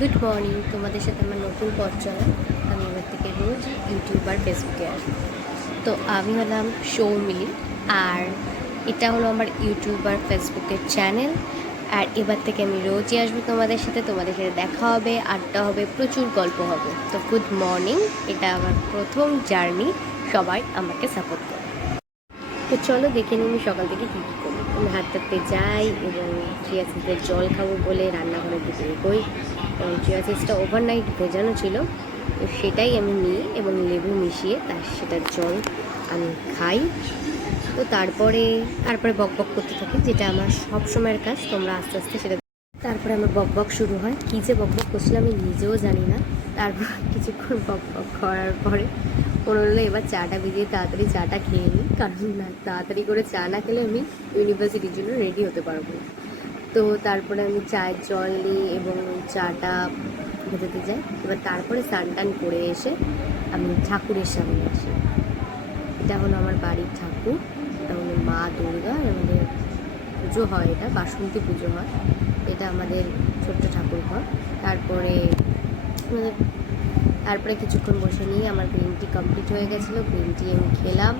Good morning, তোমাদের সাথে আমার নতুন পথ চলা। আমি এবার থেকে রোজ ইউটিউব আর ফেসবুকে আসবো। তো আমি হলাম সৌমিলি, আর এটা হলো আমার ইউটিউব আর ফেসবুকের চ্যানেল। আর এবার থেকে আমি রোজই আসবো তোমাদের সাথে দেখা হবে, আড্ডা হবে, প্রচুর গল্প হবে। তো গুড মর্নিং, এটা আমার প্রথম জার্নি। সবাই আমাকে সাপোর্ট করো। তো চলো দেখে নিই আমি সকাল থেকে কী কী করি। আমি হাঁটতে যাই এবং চিয়া সিডের জল খাবো বলে রান্নাঘরের দিকে এগোই। এবং চিয়া সিডসটা ওভারনাইট ভেজানো ছিল, তো সেটাই আমি নিই এবং লেবু মিশিয়ে সেটার জল আমি খাই। তো তারপরে বক বক করতে থাকি, যেটা আমার সব সময়ের কাজ। তোমরা আস্তে আস্তে সেটা। তারপরে আমার বক বক শুরু হয়। কী যে বক বক করছিলাম আমি নিজেও জানি না। তারপর কিছুক্ষণ বক বক করার পরে মনে হলো এবার চাটা ভিজিয়ে তাড়াতাড়ি চাটা খেয়ে নিই, কারণ না তাড়াতাড়ি করে চা না খেলে আমি ইউনিভার্সিটির জন্য রেডি হতে পারবো। তো তারপরে আমি চায়ের জল নিই এবং চাটা ভেজাতে যাই। এবার তারপরে স্নান টান করে এসে আমি ঠাকুরের সামনে আসি। এটা হলো আমার বাড়ির ঠাকুর, এটা হলো মা দুর্গা। আমাদের পুজো হয়, এটা বাসন্তী পুজো হয়। এটা আমাদের ছোট্ট ঠাকুর ঘর। তারপরে কিছুক্ষণ বসে নিয়ে আমার গ্রিন টি কমপ্লিট হয়ে গেছিলো। গ্রিন টি আমি খেলাম।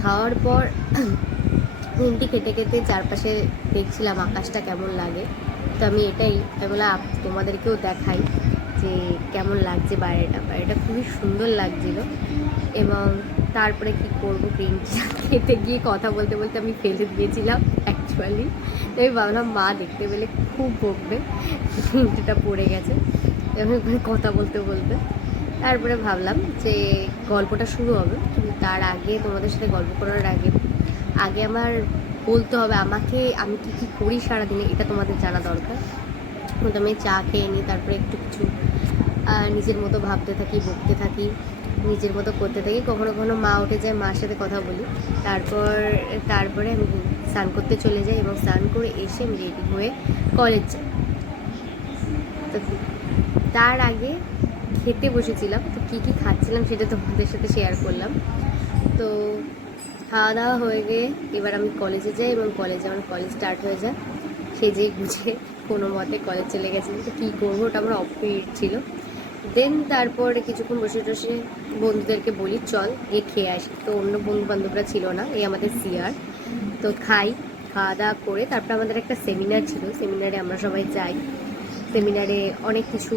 খাওয়ার পর গ্রিন টি খেতে খেতে চারপাশে দেখছিলাম আকাশটা কেমন লাগে। তো আমি বলে তোমাদেরকেও দেখাই যে কেমন লাগছে বাইরেটা খুবই সুন্দর লাগছিল। এবং তারপরে কি করব, গ্রিন টি খেতে গিয়ে কথা বলতে বলতে আমি ফেলে দিয়েছিলাম অ্যাকচুয়ালি। তো আমি ভাবলাম মা দেখতে পেলে খুব বকবে, গ্রিন টিটা পড়ে গেছে। এবং কথা বলতে বলতে তারপরে ভাবলাম যে গল্পটা শুরু হবে, কিন্তু তার আগে তোমাদের সাথে গল্প করার আগে আমার বলতে হবে আমি কী কী করি সারাদিনে, এটা তোমাদের জানা দরকার। প্রথমে চা খেয়ে নিই, তারপরে একটু কিছু নিজের মতো ভাবতে থাকি, বকতে থাকি, নিজের মতো করতে থাকি। কখনো কখনো মা উঠে যায়, মার সাথে কথা বলি। তারপরে আমি স্নান করতে চলে যাই এবং স্নান করে এসে আমি রেডি হয়ে কলেজ যাই। তো তার আগে খেতে বসেছিলাম, তো কী কী খাচ্ছিলাম সেটা তোমাদের সাথে শেয়ার করলাম। তো খাওয়া দাওয়া হয়ে গিয়ে এবার আমি কলেজে যাই এবং আমার কলেজ স্টার্ট হয়ে যায়। সেজে গুছে কোনো মতে কলেজ চলে গেছিলাম। তো কী করবো, ওটা আমার অফ পিরিয়ড ছিল। দেন তারপরে কিছুক্ষণ বসে টসে বন্ধুদেরকে বলি চল গিয়ে খেয়ে আসি। তো অন্য বন্ধু বান্ধবরা ছিল না, এই আমাদের সিআর। তো খাওয়া দাওয়া করে তারপর আমাদের একটা সেমিনার ছিল, সেমিনারে আমরা সবাই যাই। সেমিনারে অনেক কিছু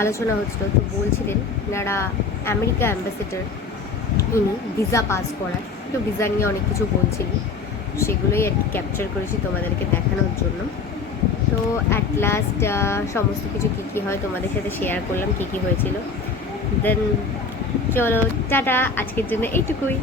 আলোচনা হচ্ছিলো। তো বলছিলেন এনারা আমেরিকা অ্যাম্বাসেডার, ইনি ভিসা পাস করার। তো ভিসা নিয়ে অনেক কিছু বলছিলেন, সেগুলোই আর কি ক্যাপচার করেছি তোমাদেরকে দেখানোর জন্য। তো অ্যাট লাস্ট সমস্ত কিছু কী কী হয় তোমাদের সাথে শেয়ার করলাম, কী কী হয়েছিল। দেন চলো টাটা, আজকের জন্য এইটুকুই।